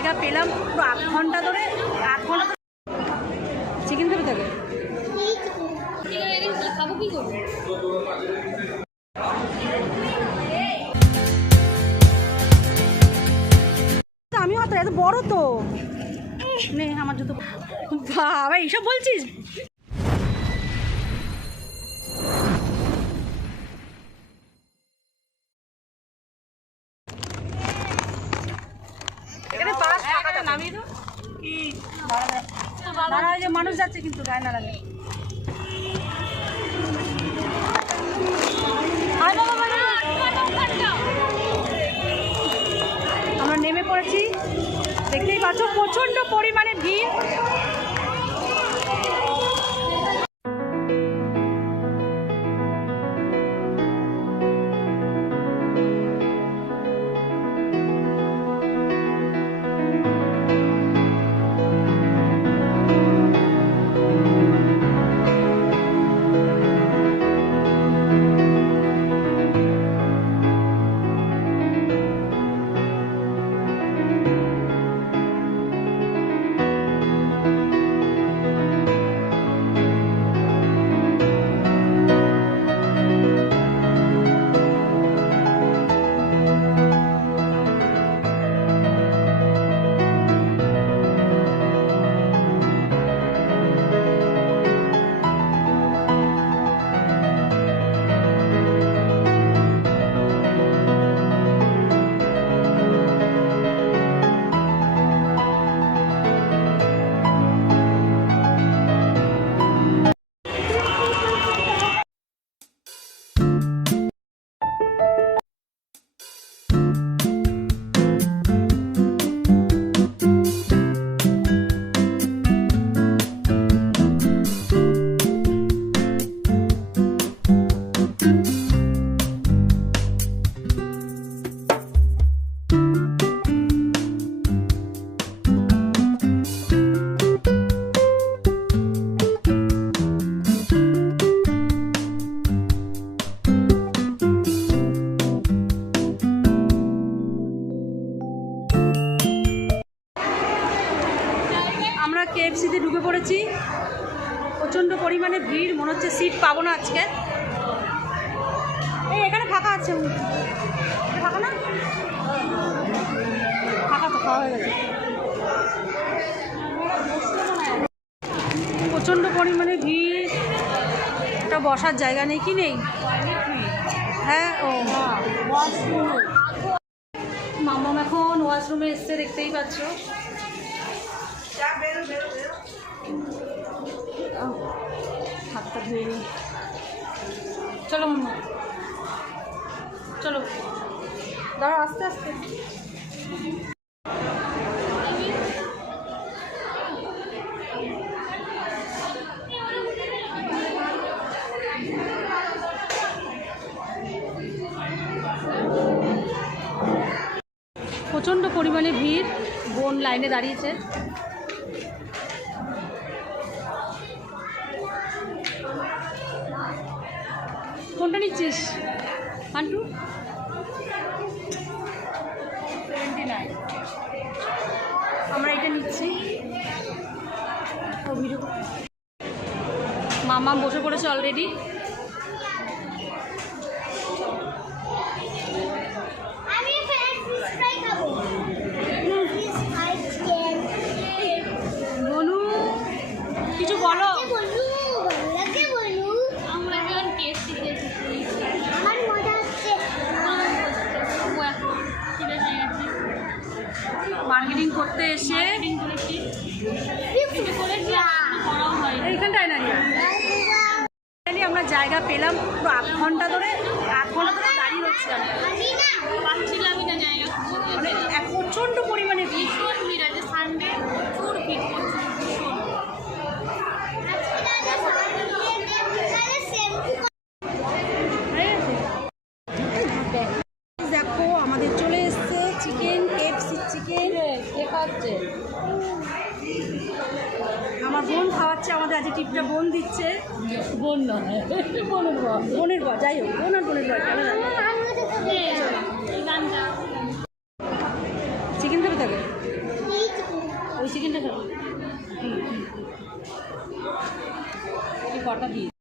জায়গা পেলাম পুরো আধ ঘণ্টা ধরে, আধ ঘণ্টা চিকেন থাকে খাব কি করব আমি হয়তো এত বড় তো। নে, আমার জুতো। বাবা, এইসব বলছিস? মানুষ যাচ্ছে কিন্তু গায়ে না লাগে আমরা নেমে পড়েছি। দেখতেই পাচ্ছ প্রচণ্ড পরিমাণে ভিড়। কেএফসিতে ঢুকে পড়েছি। প্রচণ্ড পরিমাণে ভিড়, মনে হচ্ছে সিট পাবো না আজকে। এই, এখানে ফাঁকা আছে ফাঁকা না? ফাঁকা তো, খাওয়া হয়ে গেছে। প্রচণ্ড পরিমাণে ভিড়। একটা বসার জায়গা নেই, কি নেই? হ্যাঁ ও মামাম এখন ওয়াশরুমে এসছে, দেখতেই পাচ্ছ। হাতটা ধুয়ে চলো মাম্মা। চলো। দাঁড়া আস্তে আস্তে। প্রচণ্ড পরিমাণে ভিড় বোন লাইনে দাঁড়িয়েছে। কোনটা নিচ্ছিস? আন্টু আমরা এটা নিচ্ছি। মামা বসে পড়েছে অলরেডি আমি ফ্রেঞ্চ ফ্রাই খাব ফিশ ফ্রাই চিকেন বনু কিছু বলো বলু ভালো লাগে বলু আমরা এখন কেএফসি আমার মজা হচ্ছে মার্কেটিং করতে এসে এইখানটায় আমরা জায়গা পেলাম পুরো আধ ঘণ্টা ধরে আধ ঘণ্টা ধরে দাঁড়িয়ে মানে এক প্রচণ্ড পরিমাণে ভীষণ ভিড় আছে সানডে প্রচুর ভিড় দেখো আমাদের চলে খাচ্ছি রে কে খাচ্ছে আমার বোন খাওয়াচ্ছে আমাদের আজকে টিপটা বোন দিচ্ছে। বোন নয়। বোনের বা বোনের বা যাই হোক বোন আর বোনের বা চিকেন খাবে থাকে ওই চিকেনটা খাবে। কটা দিয়ে।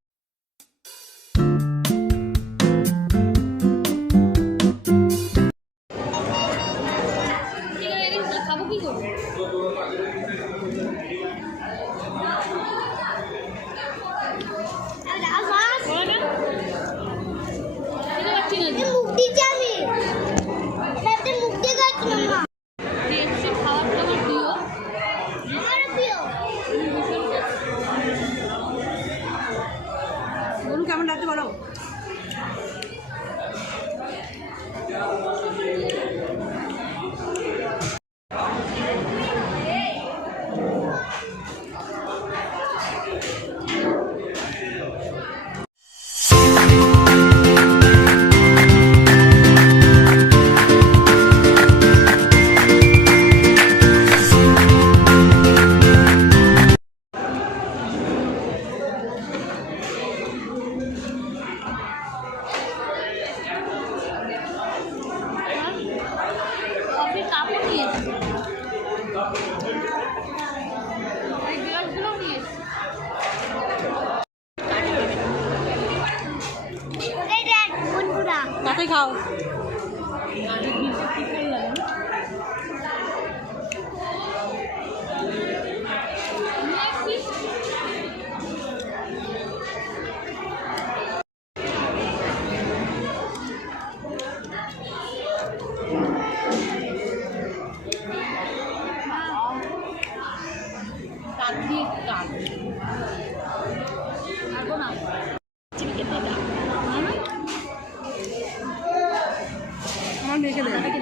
আমার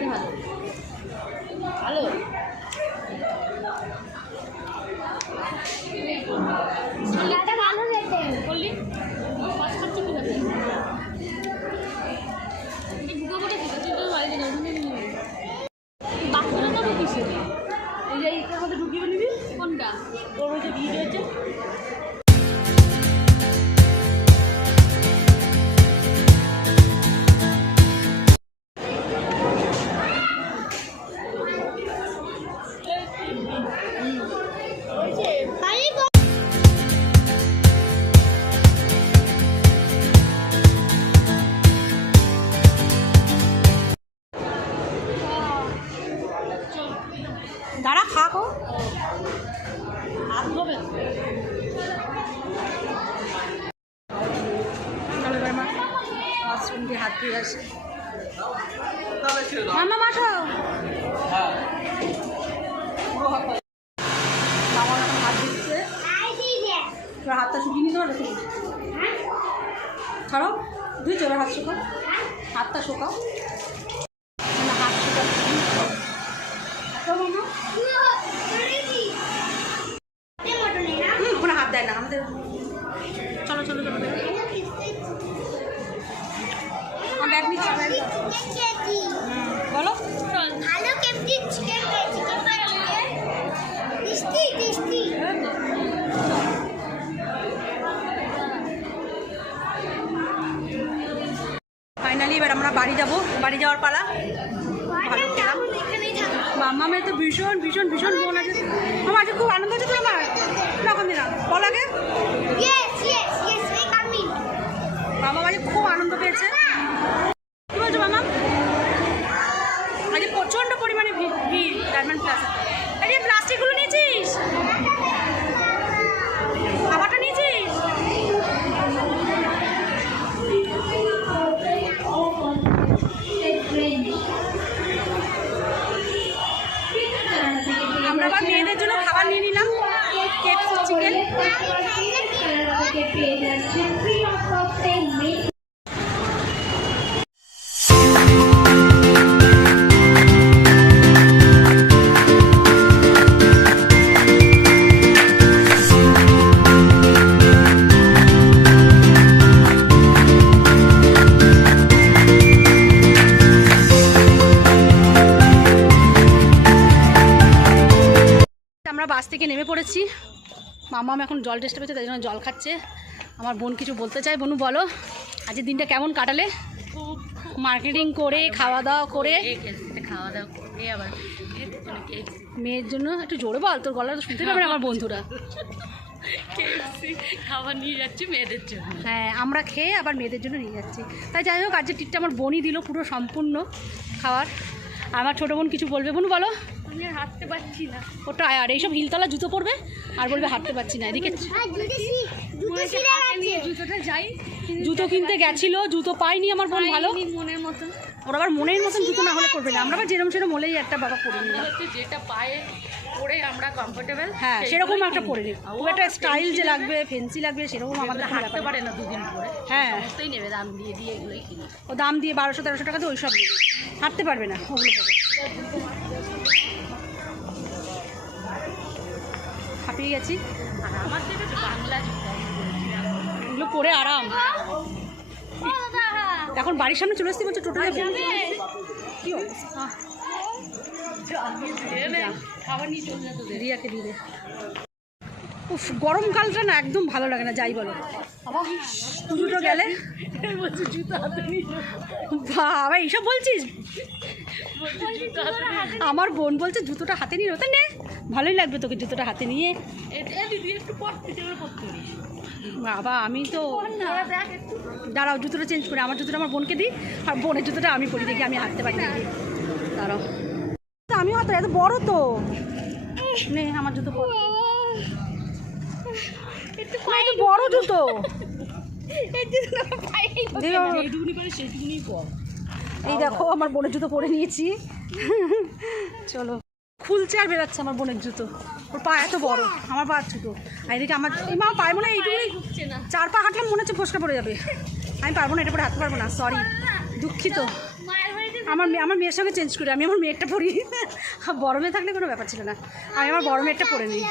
দাঁড়া খাকো হাত চলো দিয়ে হাত দিয়ে আসি মামা মাঠো মামা এখন হাত দিচ্ছে হাতটা শুকিয়ে নিতে পারবে তুমি ছাড়ো ধুয়েছো এবার হাত শুকাও। হাতটা শোকাও না, হাত শুকাচ্ছি হাতটাও মামা হুম ওখানে হাত দেয় না আমাদের চলো চলো চলো আমার ব্যাগ নিচ্ছি ব্যাগ দাও। হুম, বলো ভালো কেমনি chicken chicken tasty tasty finally এবার আমরা বাড়ি যাব বাড়ি যাওয়ার পালা। ভালো খেলাম মাম্মা মেয়ে তো ভীষণ ভীষণ ভীষণ মন আছে। আমার আজকে খুব আনন্দ হচ্ছে তো আমার কখন দিলাম বল আগে. মামা বাড়ি খুব আনন্দ পেয়েছে। থেকে নেমে পড়েছি। মামা এখন জল টেস্ট পেয়েছে তাই জন্য জল খাচ্ছে। আমার বোন কিছু বলতে চাই বোনু বলো। আজকের দিনটা কেমন কাটালে? মার্কেটিং করে খাওয়া দাওয়া করে। খাওয়া দাওয়া করে আবার মেয়ের জন্য একটু জোরে বল তোর গলা তো শুনতে পাবে না আমার বন্ধুরা। খাবার নিয়ে যাচ্ছি মেয়েদের জন্য। হ্যাঁ আমরা খেয়ে আবার মেয়েদের জন্য নিয়ে যাচ্ছি। তাই যাই হোক আজকে টিটটা আমার বোনই দিল পুরো সম্পূর্ণ খাওয়ার। আমার ছোটো বোন কিছু বলবে বোন বলো। আমি আর হাঁটতে পারছি না। ওটা আর এইসব হিলতলা জুতো পরবে? আর বলবে হাঁটতে পারছি না এদিকে জুতোটা যাই। জুতো কিনতে গেছিল জুতো পাইনি আমার বোন ভালো। মনের মতন। ওর আবার মনের মতন জুতো না হলে করবে না। আমরা আবার যেরম সেরম হলেই একটা বাবা পরে নিই যেটা পায়ে পরে আমরা কমফোর্টেবল হ্যাঁ সেরকম একটা পরে নিই খুব একটা স্টাইল যে লাগবে ফেন্সি লাগবে সেরকম আমাদের হাঁটতে পারে না দুদিন পরে। হ্যাঁ। সমস্তই নেবে দাম দিয়ে দিয়ে এগুলোই কিনি। ও দাম দিয়ে বারোশো তেরোশো টাকা দিয়ে ওই সব নেবে। হাঁটতে পারবে না। ওগুলো পরে। হাঁপিয়ে গেছি। আর আমার বাংলা। এগুলো পরে আরাম। এখন বাড়ির সামনে চলে আসছি বলছো টোটো যাবে? কি অবস্থা? রিয়াকে দিয়ে উফ গরমকালটা না একদম ভালো লাগে না যাই বলো। দুটো গেলে? বাবা এইসব বলছিস? আমার বোন বলছে জুতোটা হাতে নিয়ে ওটা নে। ভালোই লাগবে তোকে জুতোটা হাতে নিয়ে। বাবা আমি তো দাঁড়াও জুতোটা চেঞ্জ করে আমার জুতোটা আমার বোনকে দিই আর বোনের জুতোটা আমি পরি দেখি আমি হাঁটতে পারি নাকি। দাঁড়াও। আমি হাতে এত বড় তো। নে আমার জুতো পর। না, বড় জুতো। এই দেখো আমার বোনের জুতো পরে নিয়েছি। চলো। খুলছে আর বেরাচ্ছে আমার বোনের জুতো। ওর পা এত বড় আমার পা ছোটো। আর এদিকে আমার এই মা পারব না এইটুকুনি ঢুকছে না চার পা হাঁটলাম মনে হচ্ছে ফসকা পড়ে যাবে। আমি পারব না এটা পরে হাঁটতে পারব না সরি দুঃখিত। আমার মেয়ে আমার মেয়ের সঙ্গে চেঞ্জ করি আমি আমার মেয়েরটা পরি। বড় মেয়ে থাকলে কোনো ব্যাপার ছিল না। আমি আমার বড় মেয়েরটা পরে নিই।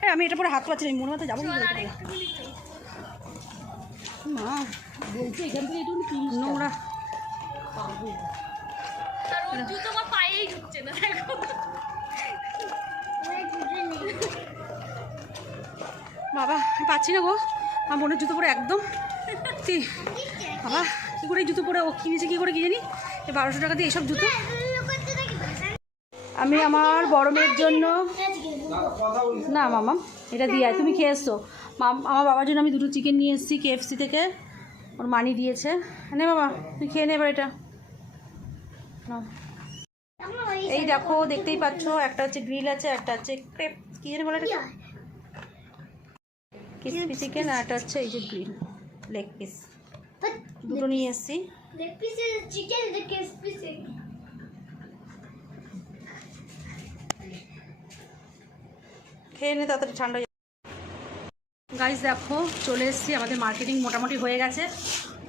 মনে আমি এটা পরে হাত পাচ্ছি মনে মতো যাব? মা বলছে এখান থেকে নোংরা। জুতো আমার পায়েই ঢুকছে না দেখো। আমার জুতো নেই। বাবা আমি পাচ্ছি না গো। আমার বোনের জুতো পরে একদম। বাবা কী করে জুতো পরে ও কিনেছে কী করে কি জানি? বারোশো টাকা দিয়ে এইসব জুতো। আমি আমার বড় মেয়ের জন্য না মামা এটা দিয়ে আয়, তুমি খেয়ে এসছো মাম- আমার বাবার জন্য আমি দুটো চিকেন নিয়ে এসেছি কেএফসি থেকে। ওর মানি দিয়েছে। নে বাবা তুই খেয়ে নে এবার এটা। এই দেখো দেখতেই পাচ্ছ একটা হচ্ছে গ্রিল আছে একটা হচ্ছে ক্রেপ কি জানি বলে ক্রিসপি চিকেন আর একটা হচ্ছে এই যে গ্রিল লেগ পিস দুটো নিয়ে এসেছি। লেগ পিসে চিকেন খেয়ে নে তাড়াতাড়ি ঠান্ডা গাইজ দেখো চলে এসেছি আমাদের মার্কেটিং মোটামুটি হয়ে গেছে।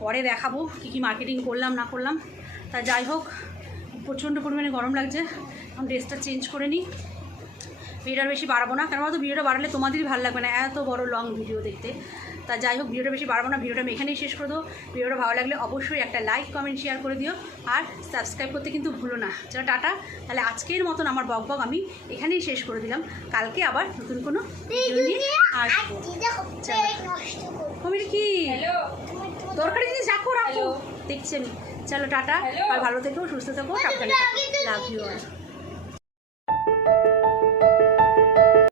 পরে দেখাবো কী কী মার্কেটিং করলাম না করলাম। তা যাই হোক প্রচণ্ড পরিমাণে গরম লাগছে। এখন ড্রেসটা চেঞ্জ করে নিই। ভিডিওটা বেশি বাড়াবো না কারণ তো ভিডিওটা বাড়ালে তোমাদেরই ভালো লাগবে না এত বড় লং ভিডিও দেখতে। তা যাই হোক ভিডিওটা বেশি বাড়াবো না ভিডিওটা আমি এখানেই শেষ করে দেবো। ভিডিওটা ভালো লাগলে অবশ্যই একটা লাইক কমেন্ট শেয়ার করে দিও। আর সাবস্ক্রাইব করতে কিন্তু ভুলো না। চলো টাটা তাহলে আজকের মতন আমার বক বক আমি এখানেই শেষ করে দিলাম। কালকে আবার নতুন কোনো ভিডিও নিয়ে আসব। কি? দরকারি জিনিস রাখো রাখো। দেখছি আমি। চলো টাটা আর ভালো থেকো সুস্থ থেকো সাবধানে লাভ ইউ